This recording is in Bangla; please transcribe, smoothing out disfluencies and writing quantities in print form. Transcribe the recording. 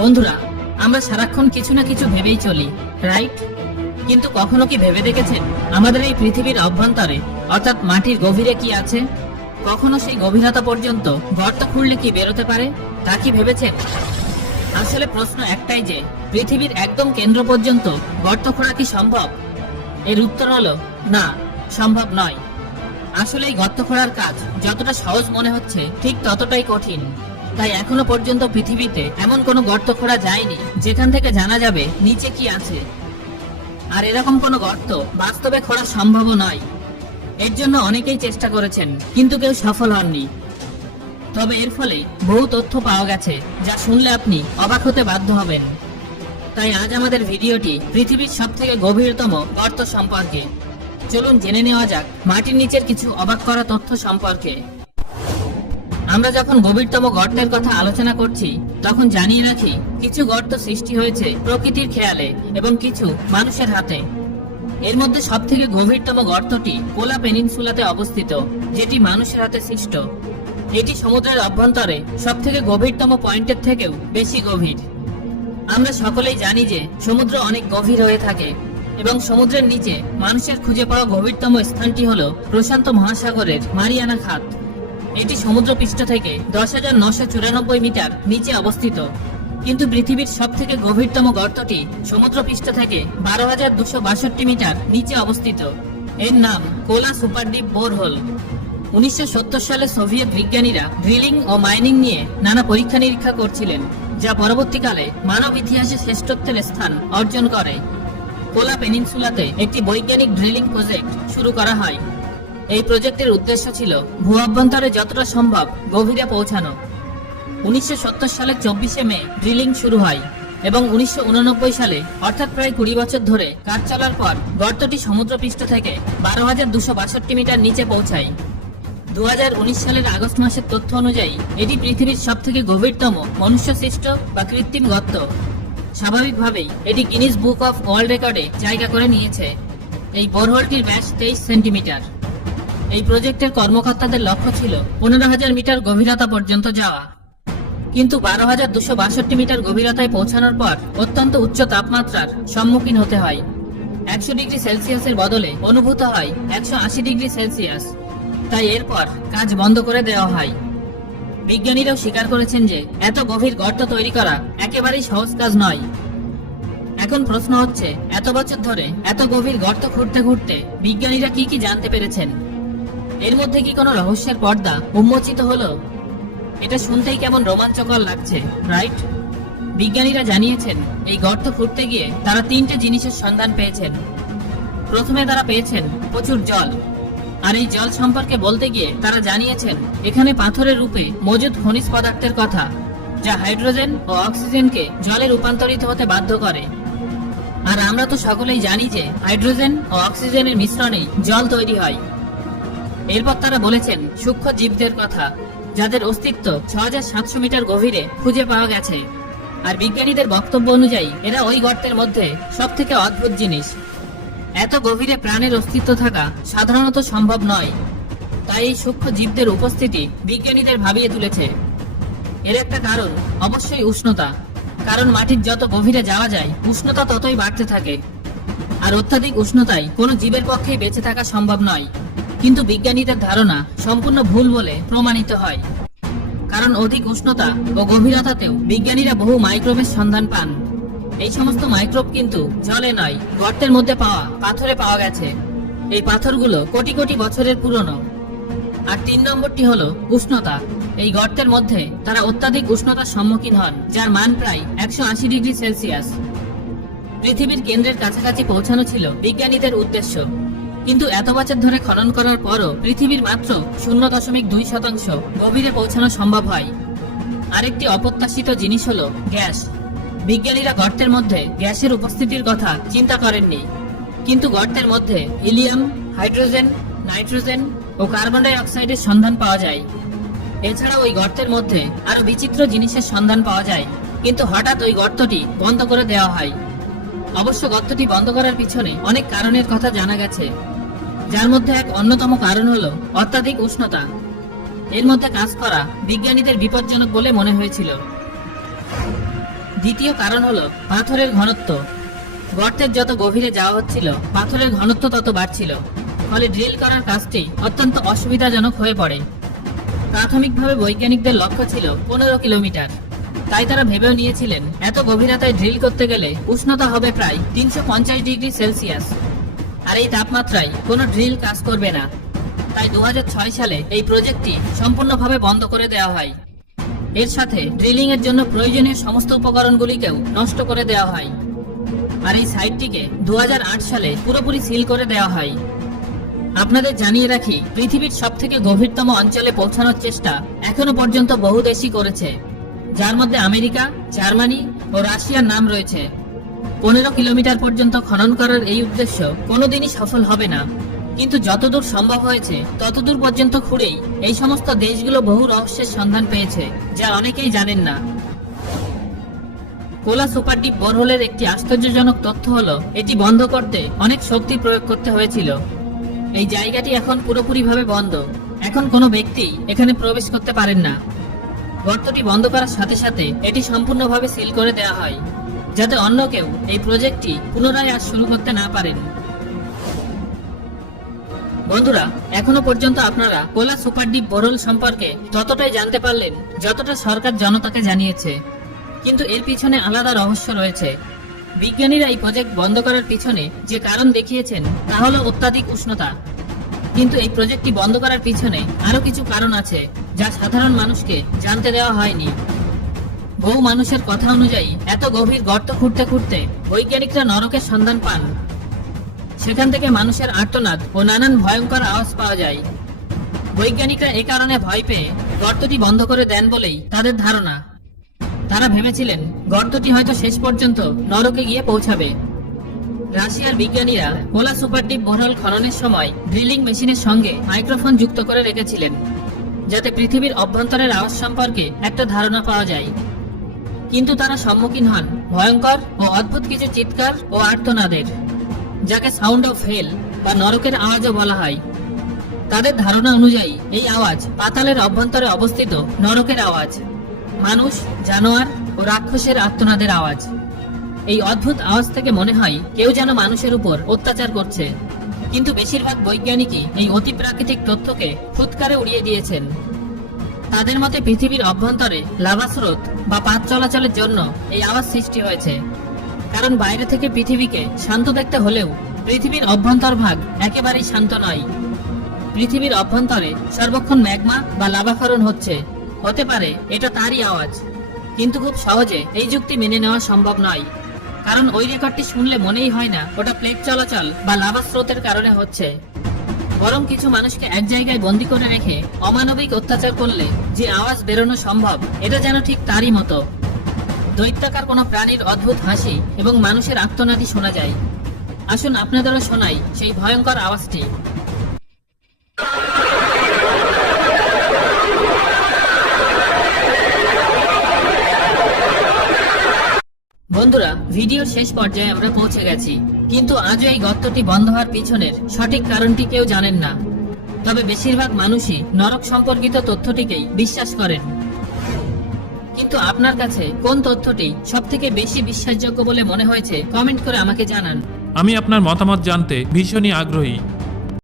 বন্ধুরা, আমরা সারাক্ষণ কিছু না কিছু ভেবেই চলি, রাইট? কিন্তু কখনো কি ভেবে দেখেছেন আমাদের এই পৃথিবীর অভ্যন্তরে অর্থাৎ মাটির গভীরে কি আছে? কখনো সেই গভীরতা পর্যন্ত গর্ত খুঁড়লে কি বেরোতে পারে তা কি ভেবেছেন? আসলে প্রশ্ন একটাই যে পৃথিবীর একদম কেন্দ্র পর্যন্ত গর্ত খোঁড়া কি সম্ভব? এর উত্তর হলো না, সম্ভব নয়। আসলে এই গর্ত খোঁড়ার কাজ যতটা সহজ মনে হচ্ছে ঠিক ততটাই কঠিন। তাই এখনো পর্যন্ত পৃথিবীতে এমন কোনো গর্ত খোঁড়া যায়নি যেখান থেকে জানা যাবে নিচে কি আছে। আর এরকম কোনো গর্ত বাস্তবে খোঁড়া সম্ভব নয়। এর জন্য অনেকেই চেষ্টা করেছেন কিন্তু কেউ সফল হননি। তবে এর ফলে বহু তথ্য পাওয়া গেছে যা শুনলে আপনি অবাক হতে বাধ্য হবেন। তাই আজ আমাদের ভিডিওটি পৃথিবীর সবথেকে গভীরতম গর্ত সম্পর্কে। চলুন জেনে নেওয়া যাক মাটির নিচের কিছু অবাক করা তথ্য সম্পর্কে। আমরা যখন গভীরতম গর্তের কথা আলোচনা করছি তখন জানিয়ে রাখি কিছু গর্ত সৃষ্টি হয়েছে প্রকৃতির খেয়ালে এবং কিছু মানুষের হাতে। এর মধ্যে সবথেকে গভীরতম গর্তটি কোলা পেনিনসুলাতে অবস্থিত, যেটি মানুষের হাতে সৃষ্ট। এটি সমুদ্রের অভ্যন্তরে সবথেকে গভীরতম পয়েন্টের থেকেও বেশি গভীর। আমরা সকলেই জানি যে সমুদ্র অনেক গভীর হয়ে থাকে এবং সমুদ্রের নিচে মানুষের খুঁজে পাওয়া গভীরতম স্থানটি হল প্রশান্ত মহাসাগরের মারিয়ানা খাত। এটি সমুদ্রপৃষ্ঠ থেকে 10,994 মিটার নিচে অবস্থিত। কিন্তু পৃথিবীর সবথেকে গভীরতম গর্তটি সমুদ্রপৃষ্ঠ থেকে 12,262 মিটার নিচে অবস্থিত। এর নাম কোলা সুপারডিপ বোরহোল। 1970 সালে সোভিয়েত বিজ্ঞানীরা ড্রিলিং ও মাইনিং নিয়ে নানা পরীক্ষা নিরীক্ষা করছিলেন, যা পরবর্তীকালে মানব ইতিহাসে শ্রেষ্ঠত্বের স্থান অর্জন করে। কোলা পেনিনসুলাতে একটি বৈজ্ঞানিক ড্রিলিং প্রজেক্ট শুরু করা হয়। এই প্রজেক্টের উদ্দেশ্য ছিল ভূ অভ্যন্তরে যতটা সম্ভব গভীরে পৌঁছানো। 1970 সালের 24শে মে ড্রিলিং শুরু হয় এবং 1989 সালে অর্থাৎ প্রায় 20 বছর ধরে কাজ চলার পর গর্তটি সমুদ্রপৃষ্ঠ থেকে 12,262 মিটার নিচে পৌঁছায়। 2019 সালের আগস্ট মাসের তথ্য অনুযায়ী এটি পৃথিবীর সবথেকে গভীরতম মনুষ্যসৃষ্ট বা কৃত্রিম গর্ত। স্বাভাবিকভাবেই এটি গিনিস বুক অফ ওয়ার্ল্ড রেকর্ডে জায়গা করে নিয়েছে। এই বোরহোলটির ব্যাস 23 সেন্টিমিটার। এই প্রজেক্টের কর্মকর্তাদের লক্ষ্য ছিল 15,000 মিটার গভীরতা পর্যন্ত যাওয়া, কিন্তু 12,262 মিটার গভীরতায় পৌঁছানোর পর অত্যন্ত উচ্চ তাপমাত্রার সম্মুখীন হতে হয়। 100 ডিগ্রি সেলসিয়াসের বদলে অনুভূত হয় 180 ডিগ্রি সেলসিয়াস। তাই এরপর কাজ বন্ধ করে দেওয়া হয়। বিজ্ঞানীরাও স্বীকার করেছেন যে এত গভীর গর্ত তৈরি করা একেবারেই সহজ কাজ নয়। এখন প্রশ্ন হচ্ছে, এত বছর ধরে এত গভীর গর্ত খুঁড়তে খুঁড়তে বিজ্ঞানীরা কি জানতে পেরেছেন? এর মধ্যে কি কোনো রহস্যের পর্দা উন্মোচিত হলো? এটা শুনতেই কেমন রোমাঞ্চকর লাগছে, রাইট? বিজ্ঞানীরা জানিয়েছেন এই গর্ত খুঁড়তে গিয়ে তারা 3টে জিনিসের সন্ধান পেয়েছেন। প্রথমে তারা পেয়েছেন প্রচুর জল। আর এই জল সম্পর্কে বলতে গিয়ে তারা জানিয়েছেন এখানে পাথরের রূপে মজুদ খনিজ পদার্থের কথা, যা হাইড্রোজেন ও অক্সিজেনকে জলে রূপান্তরিত হতে বাধ্য করে। আর আমরা তো সকলেই জানি যে হাইড্রোজেন ও অক্সিজেনের মিশ্রণেই জল তৈরি হয়। এরপর তারা বলেছেন সূক্ষ্ম জীবদের কথা, যাদের অস্তিত্ব 6,700 মিটার গভীরে খুঁজে পাওয়া গেছে। আর বিজ্ঞানীদের বক্তব্য অনুযায়ী এরা ওই গর্তের মধ্যে সবথেকে অদ্ভুত জিনিস। এত গভীরে প্রাণের অস্তিত্ব থাকা সাধারণত সম্ভব নয়। তাই এই সূক্ষ্ম জীবদের উপস্থিতি বিজ্ঞানীদের ভাবিয়ে তুলেছে। এর একটা কারণ অবশ্যই উষ্ণতা, কারণ মাটির যত গভীরে যাওয়া যায় উষ্ণতা ততই বাড়তে থাকে। আর অত্যাধিক উষ্ণতায় কোনো জীবের পক্ষেই বেঁচে থাকা সম্ভব নয়। কিন্তু বিজ্ঞানীদের ধারণা সম্পূর্ণ ভুল বলে প্রমাণিত হয়, কারণ অধিক উষ্ণতা ও গভীরতাতেও বিজ্ঞানীরা বহু মাইক্রোবের সন্ধান পান। এই সমস্ত মাইক্রোব কিন্তু জলে নয়, গর্তের মধ্যে পাওয়া পাথরে পাওয়া গেছে। এই পাথরগুলো কোটি কোটি বছরের পুরনো। আর 3 নম্বরটি হলো উষ্ণতা। এই গর্তের মধ্যে তারা অত্যাধিক উষ্ণতার সম্মুখীন হন, যার মান প্রায় 180 ডিগ্রি সেলসিয়াস। পৃথিবীর কেন্দ্রের কাছাকাছি পৌঁছানো ছিল বিজ্ঞানীদের উদ্দেশ্য, কিন্তু এত বছর ধরে খনন করার পরও পৃথিবীর মাত্র 0.2% গভীরে পৌঁছানো সম্ভব হয়। আরেকটি অপ্রত্যাশিত জিনিস হলো গ্যাস। বিজ্ঞানীরা গর্তের মধ্যে গ্যাসের উপস্থিতির কথা চিন্তা করেননি, কিন্তু গর্তের মধ্যে হিলিয়াম, হাইড্রোজেন, নাইট্রোজেন ও কার্বন ডাই অক্সাইডের সন্ধান পাওয়া যায়। এছাড়া ওই গর্তের মধ্যে আরো বিচিত্র জিনিসের সন্ধান পাওয়া যায়, কিন্তু হঠাৎ ওই গর্তটি বন্ধ করে দেওয়া হয়। অবশ্য গর্তটি বন্ধ করার পিছনে অনেক কারণের কথা জানা গেছে, যার মধ্যে এক অন্যতম কারণ হলো অত্যাধিক উষ্ণতা। এর মধ্যে কাজ করা বিজ্ঞানীদের বিপজ্জনক বলে মনে হয়েছিল। দ্বিতীয় কারণ হলো পাথরের ঘনত্ব। গর্তের যত গভীরে যাওয়া হচ্ছিল, পাথরের ঘনত্ব তত বাড়ছিল, ফলে ড্রিল করার কাজটি অত্যন্ত অসুবিধাজনক হয়ে পড়ে। প্রাথমিকভাবে বৈজ্ঞানিকদের লক্ষ্য ছিল 15 কিলোমিটার। তাই তারা ভেবেও নিয়েছিলেন এত গভীরতায় ড্রিল করতে গেলে উষ্ণতা হবে প্রায় 350 ডিগ্রি সেলসিয়াস, আর এই তাপমাত্রায় কোনো ড্রিল কাজ করবে না। তাই 2006 সালে এই প্রজেক্টটি সম্পূর্ণভাবে বন্ধ করে দেওয়া হয়। এর সাথে ড্রিলিং এর জন্য প্রয়োজনীয় সমস্ত উপকরণগুলিকেও নষ্ট করে দেওয়া হয়, আর এই সাইটটিকে 2008 সালে পুরোপুরি সিল করে দেওয়া হয়। আপনাদের জানিয়ে রাখি, পৃথিবীর সবথেকে গভীরতম অঞ্চলে পৌঁছানোর চেষ্টা এখনো পর্যন্ত বহু দেশই করেছে, যার মধ্যে আমেরিকা, জার্মানি ও রাশিয়ার নাম রয়েছে। 15 কিলোমিটার পর্যন্ত খনন করার এই উদ্দেশ্য কোনোদিনই সফল হবে না, কিন্তু যতদূর সম্ভব হয়েছে ততদূর পর্যন্ত খুঁড়েই এই সমস্ত দেশগুলো বহু রহস্যের সন্ধান পেয়েছে, যা অনেকেই জানেন না। কোলা সুপারডিপ বোরহোলের একটি আশ্চর্যজনক তথ্য হলো এটি বন্ধ করতে অনেক শক্তি প্রয়োগ করতে হয়েছিল। এই জায়গাটি এখন পুরোপুরিভাবে বন্ধ, এখন কোনো ব্যক্তি এখানে প্রবেশ করতে পারেন না। গর্তটি বন্ধ করার সাথে সাথে এটি সম্পূর্ণভাবে সিল করে দেওয়া হয়, যাতে অন্য কেউ এই প্রজেক্টটি পুনরায় আর শুরু করতে না পারেন। বন্ধুরা, এখনো পর্যন্ত আপনারা কোলা সুপারডিপ বোরহোল সম্পর্কে ততটাই জানতে পারলেন যতটা সরকার জনতাকে জানিয়েছে, কিন্তু এর পিছনে আলাদা রহস্য রয়েছে। বিজ্ঞানীরা এই প্রজেক্ট বন্ধ করার পিছনে যে কারণ দেখিয়েছেন তা হলো অত্যাধিক উষ্ণতা, কিন্তু এই প্রজেক্টটি বন্ধ করার পিছনে আরো কিছু কারণ আছে যা সাধারণ মানুষকে জানতে দেওয়া হয়নি। বহু মানুষের কথা অনুযায়ী এত গভীর গর্ত খুঁড়তে খুঁড়তে বৈজ্ঞানিকরা নরকের সন্ধান পান। সেখান থেকে মানুষের আর্তনাদ ও নানান ভয়ঙ্কর আওয়াজ পাওয়া যায়। বৈজ্ঞানিকরা এ কারণে ভয় পেয়ে গর্তটি বন্ধ করে দেন বলেই তাদের ধারণা। তারা ভেবেছিলেন গর্তটি হয়তো শেষ পর্যন্ত নরকে গিয়ে পৌঁছাবে। রাশিয়ার বিজ্ঞানীরা কোলা সুপারডিপ বোরহোল খননের সময় ড্রিলিং মেশিনের সঙ্গে মাইক্রোফোন যুক্ত করে রেখেছিলেন, যাতে পৃথিবীর অভ্যন্তরের আওয়াজ সম্পর্কে একটা ধারণা পাওয়া যায়। কিন্তু তারা সম্মুখীন হন ভয়ঙ্কর ও অদ্ভুত কিছু চিৎকার ও আর্তনাদের, যাকে সাউন্ড অফ হেল বা নরকের আওয়াজও বলা হয়। তাদের ধারণা অনুযায়ী এই আওয়াজ পাতালের অভ্যন্তরে অবস্থিত নরকের আওয়াজ, মানুষ, জানোয়ার ও রাক্ষসের আর্তনাদের আওয়াজ। এই অদ্ভুত আওয়াজ থেকে মনে হয় কেউ যেন মানুষের উপর অত্যাচার করছে, কিন্তু বেশিরভাগ বৈজ্ঞানিকই এই অতিপ্রাকৃতিক তথ্যকে ফুৎকারে উড়িয়ে দিয়েছেন। তাদের মতে পৃথিবীর অভ্যন্তরে লাভা স্রোত বা পাত চলাচলের জন্য এই আওয়াজ সৃষ্টি হয়েছে, কারণ বাইরে থেকে পৃথিবীকে শান্ত দেখতে হলেও পৃথিবীর অভ্যন্তর ভাগ একেবারেই শান্ত নয়। পৃথিবীর অভ্যন্তরে সর্বক্ষণ ম্যাগমা বা লাভাক্ষরণ হচ্ছে, হতে পারে এটা তারই আওয়াজ, কিন্তু খুব সহজে এই যুক্তি মেনে নেওয়া সম্ভব নয়, কারণ ওই রেকর্ডটি শুনলে মনেই হয় না ওটা প্লেট চলাচল বা লাভা স্রোতের কারণে হচ্ছে। বরং কিছু মানুষকে এক জায়গায় বন্দী করে রেখে অমানবিক অত্যাচার করলে যে আওয়াজ বেরোনো সম্ভব, এটা যেন ঠিক তারই মতো। দৈত্যাকার কোনো প্রাণীর অদ্ভুত হাসি এবং মানুষের আর্তনাদি শোনা যায়। আসুন আপনাদেরও শোনাই সেই ভয়ঙ্কর আওয়াজটি। বন্ধুরা, ভিডিওর শেষ পর্যায়ে আমরা পৌঁছে গেছি, কিন্তু আজও এই গর্তটি বন্ধ হওয়ার পিছনের সঠিক কারণটি কেউ জানেন না। তবে বেশিরভাগ মানুষই নরক সম্পর্কিত তথ্যটিকেই বিশ্বাস করেন। কিন্তু আপনার কাছে কোন তথ্যটি সবথেকে বেশি বিশ্বাসযোগ্য বলে মনে হয়েছে কমেন্ট করে আমাকে জানান। আমি আপনার মতামত জানতে ভীষণই আগ্রহী।